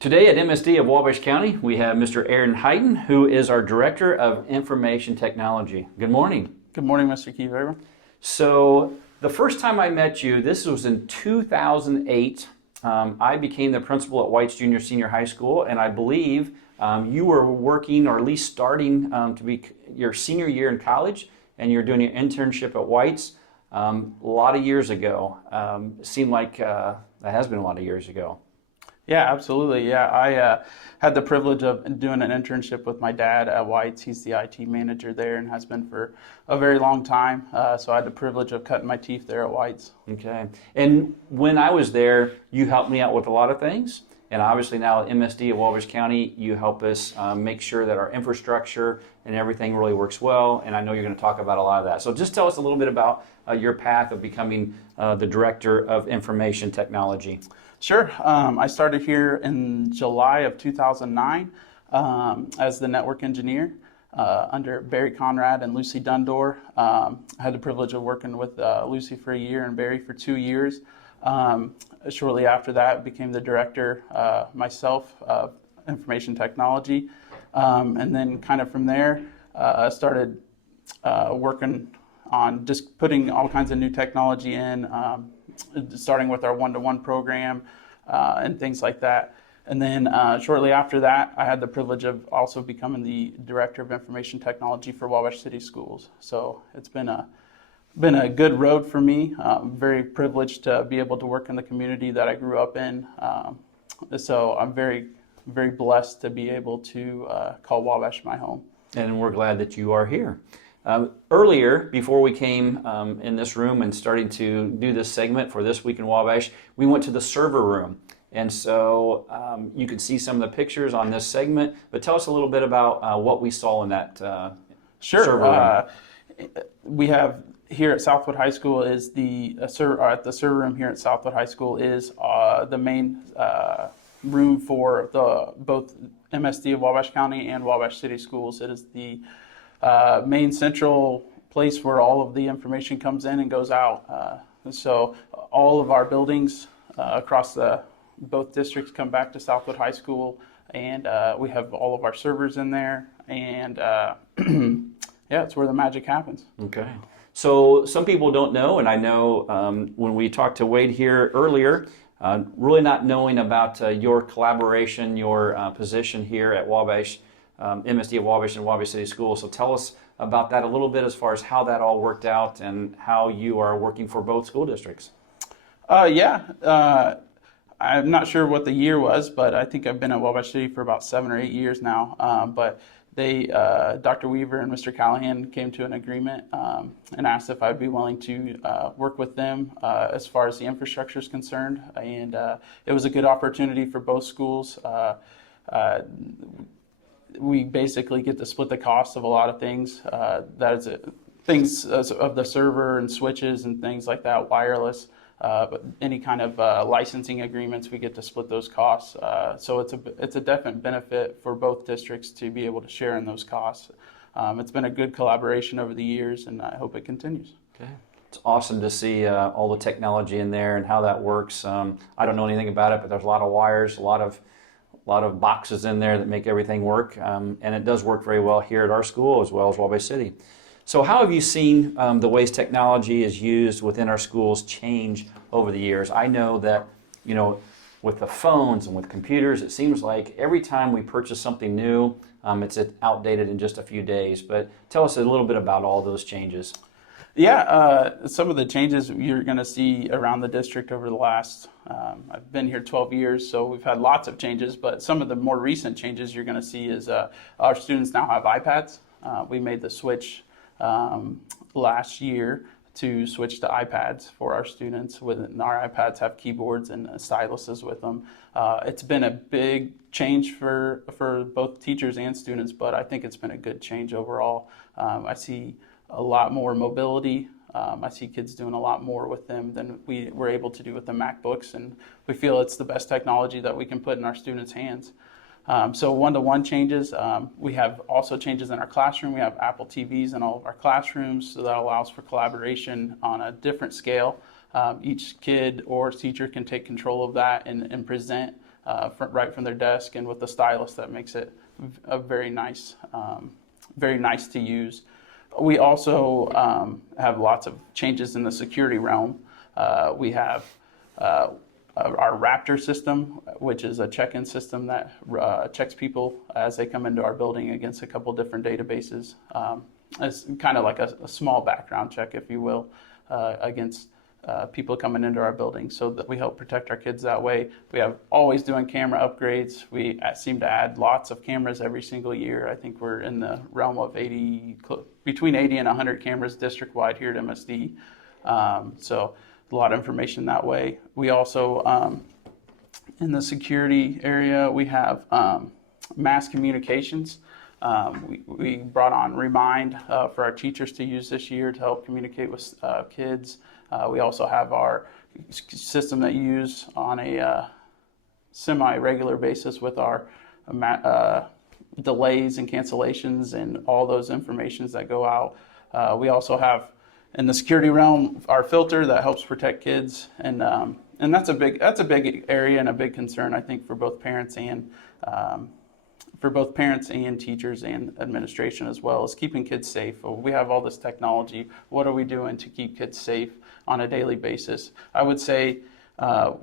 Today at MSD of Wabash County, we have Mr. Aaron Hyden, who is our Director of Information Technology. Good morning. Good morning, Mr. Kiefer. So, the first time I met you, this was in 2008. I became the principal at White's Junior Senior High School, and I believe you were working, or at least starting to be your senior year in college, and you're doing your internship at White's a lot of years ago. It seemed like that has been a lot of years ago. Yeah, absolutely. Yeah, I had the privilege of doing an internship with my dad at White's. He's the IT manager there and has been for a very long time. So I had the privilege of cutting my teeth there at White's. Okay. And when I was there, you helped me out with a lot of things. And obviously now at MSD of Wabash County, you help us make sure that our infrastructure and everything really works well. And I know you're going to talk about a lot of that. So just tell us a little bit about your path of becoming the Director of Information Technology. Sure. I started here in July of 2009 as the network engineer under Barry Conrad and Lucy Dundor. I had the privilege of working with Lucy for a year and Barry for 2 years. Shortly after that, became the director myself of information technology. And then kind of from there, started working on just putting all kinds of new technology in, starting with our one-to-one program and things like that. And then shortly after that, I had the privilege of also becoming the Director of Information Technology for Wabash City Schools. So it's been a good road for me. I'm very privileged to be able to work in the community that I grew up in. So I'm very, very blessed to be able to call Wabash my home. And we're glad that you are here. Earlier, before we came in this room and starting to do this segment for This Week in Wabash, we went to the server room. And so you could see some of the pictures on this segment, but tell us a little bit about what we saw in that server room. We have here at Southwood High School is at the server room here at Southwood High School is the main room for both MSD of Wabash County and Wabash City Schools. It is the main central place where all of the information comes in and goes out. So all of our buildings across both districts come back to Southwood High School, and we have all of our servers in there, and yeah, it's where the magic happens. Okay. So some people don't know, and I know when we talked to Wade here earlier, really not knowing about your collaboration, your position here at Wabash, MSD of Wabash and Wabash City Schools. So tell us about that a little bit as far as how that all worked out and how you are working for both school districts. I'm not sure what the year was, but I think I've been at Wabash City for about 7 or 8 years now. But Dr. Weaver and Mr. Callahan came to an agreement and asked if I'd be willing to work with them as far as the infrastructure is concerned. And it was a good opportunity for both schools. We basically get to split the cost of a lot of things. That is things of the server and switches and things like that, wireless. But any kind of licensing agreements, we get to split those costs. So it's a definite benefit for both districts to be able to share in those costs. It's been a good collaboration over the years, and I hope it continues. Okay. It's awesome to see all the technology in there and how that works. I don't know anything about it, but there's a lot of wires, a lot of boxes in there that make everything work, and it does work very well here at our school as well as Wabash City. So how have you seen the ways technology is used within our schools change over the years? I know that, with the phones and with computers, it seems like every time we purchase something new, it's outdated in just a few days. But tell us a little bit about all those changes. Yeah, some of the changes you're going to see around the district over the last, I've been here 12 years, so we've had lots of changes, but some of the more recent changes you're going to see is our students now have iPads. We made the switch last year to switch to iPads for our students. Our iPads have keyboards and styluses with them. It's been a big change for both teachers and students, but I think it's been a good change overall. I see a lot more mobility. I see kids doing a lot more with them than we were able to do with the MacBooks, and we feel it's the best technology that we can put in our students' hands. So one-to-one changes. We have also changes in our classroom. We have Apple TVs in all of our classrooms, so that allows for collaboration on a different scale. Each kid or teacher can take control of that and present right from their desk, and with the stylus that makes it a very nice to use. We also have lots of changes in the security realm. We have our Raptor system, which is a check-in system that checks people as they come into our building against a couple different databases. It's kind of like a small background check, if you will, against people coming into our building, so that we help protect our kids that way. We have always doing camera upgrades. We seem to add lots of cameras every single year. I think we're in the realm of between 80 and 100 cameras district-wide here at MSD. So a lot of information that way. We also, in the security area, we have mass communications. We brought on Remind for our teachers to use this year to help communicate with kids. We also have our system that you use on a semi-regular basis with our delays and cancellations and all those informations that go out. We also have, in the security realm, our filter that helps protect kids, and that's a big area and a big concern, I think, for both parents and teachers and administration, as well as keeping kids safe. We have all this technology. What are we doing to keep kids safe on a daily basis? I would say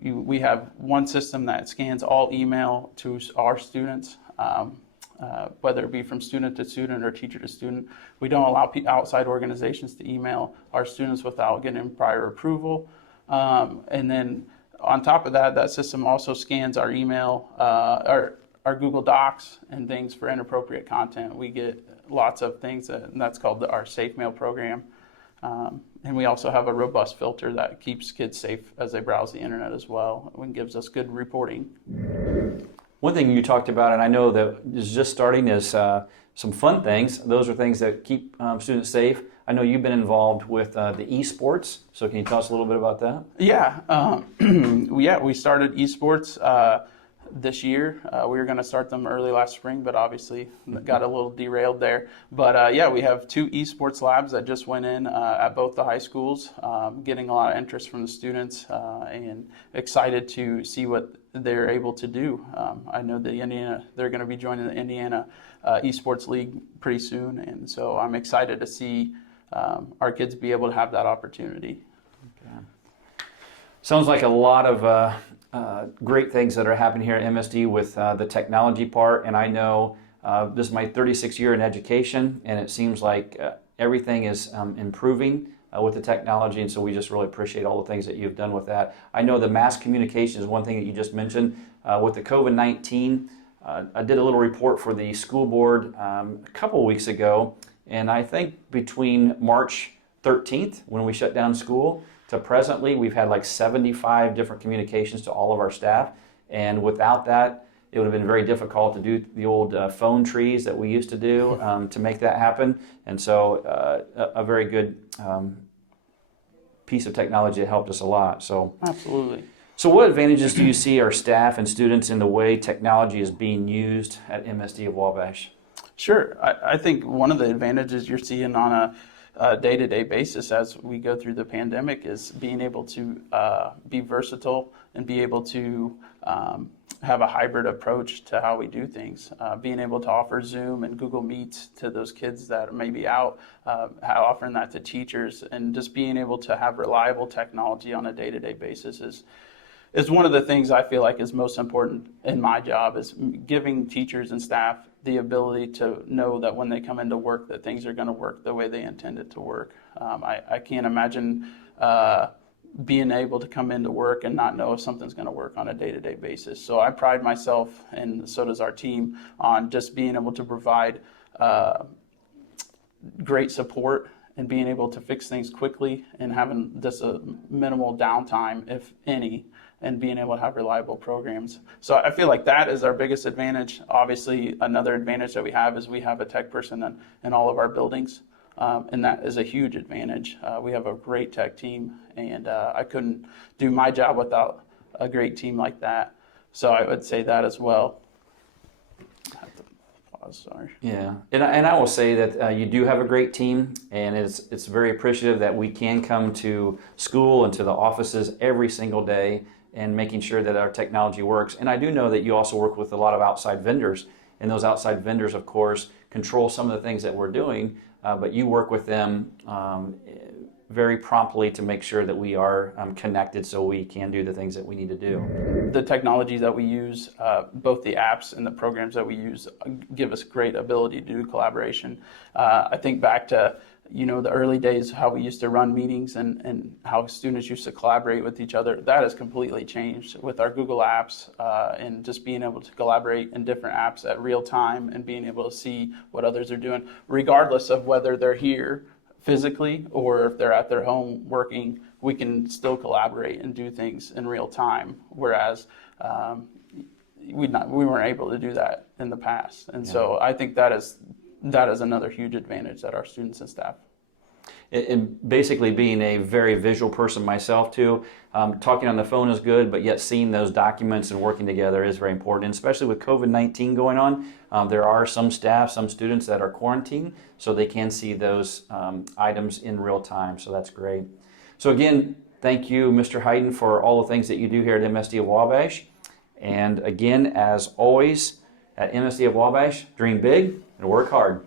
we have one system that scans all email to our students, whether it be from student to student or teacher to student. We don't allow outside organizations to email our students without getting prior approval. And then on top of that, that system also scans our email, our Google Docs and things for inappropriate content. We get lots of things, and that's called our Safe Mail program. And we also have a robust filter that keeps kids safe as they browse the internet as well, and gives us good reporting. One thing you talked about, and I know that is just starting, is some fun things. Those are things that keep students safe. I know you've been involved with the eSports, so can you tell us a little bit about that? Yeah, we started eSports this year. We were going to start them early last spring, but obviously got a little derailed there. But we have 2 eSports labs that just went in at both the high schools, getting a lot of interest from the students, and excited to see what they're able to do. I know they're going to be joining the Indiana eSports League pretty soon, and so I'm excited to see our kids be able to have that opportunity. Okay. Sounds like a lot of great things that are happening here at MSD with the technology part, and I know this is my 36th year in education, and it seems like everything is improving with the technology, and so we just really appreciate all the things that you've done with that. I know the mass communication is one thing that you just mentioned. With the COVID-19, I did a little report for the school board a couple of weeks ago, and I think between March 13th, when we shut down school, to presently, we've had like 75 different communications to all of our staff, and without that, it would have been very difficult to do the old phone trees that we used to do to make that happen. And so a very good piece of technology that helped us a lot. So Absolutely. So what advantages do you see our staff and students in the way technology is being used at MSD of Wabash? Sure. I think one of the advantages you're seeing on a day-to-day basis as we go through the pandemic is being able to be versatile and be able to have a hybrid approach to how we do things. Being able to offer Zoom and Google Meets to those kids that may be out, offering that to teachers, and just being able to have reliable technology on a day-to-day basis is one of the things I feel like is most important in my job, is giving teachers and staff the ability to know that when they come into work that things are going to work the way they intend it to work. I can't imagine being able to come into work and not know if something's going to work on a day-to-day basis. So I pride myself, and so does our team, on just being able to provide great support and being able to fix things quickly and having just a minimal downtime, if any, and being able to have reliable programs. So I feel like that is our biggest advantage. Obviously, another advantage that we have is we have a tech person in all of our buildings, and that is a huge advantage. We have a great tech team, and I couldn't do my job without a great team like that. So I would say that as well. I have to pause, sorry. Yeah, and I will say that you do have a great team, and it's very appreciative that we can come to school and to the offices every single day and making sure that our technology works. And I do know that you also work with a lot of outside vendors, and those outside vendors, of course, control some of the things that we're doing, but you work with them very promptly to make sure that we are connected so we can do the things that we need to do. The technologies that we use, both the apps and the programs that we use, give us great ability to do collaboration. I think back to the early days, how we used to run meetings and how students used to collaborate with each other. That has completely changed with our Google Apps and just being able to collaborate in different apps at real time and being able to see what others are doing, regardless of whether they're here physically or if they're at their home working. We can still collaborate and do things in real time, whereas we weren't able to do that in the past. And so I think that is another huge advantage that our students and staff. And basically being a very visual person myself too, talking on the phone is good, but yet seeing those documents and working together is very important. And especially with COVID-19 going on, there are some staff, some students that are quarantined, so they can see those items in real time, so that's great. So again, thank you, Mr. Hyden, for all the things that you do here at MSD of Wabash. And again, as always, at MSD of Wabash, dream big and work hard.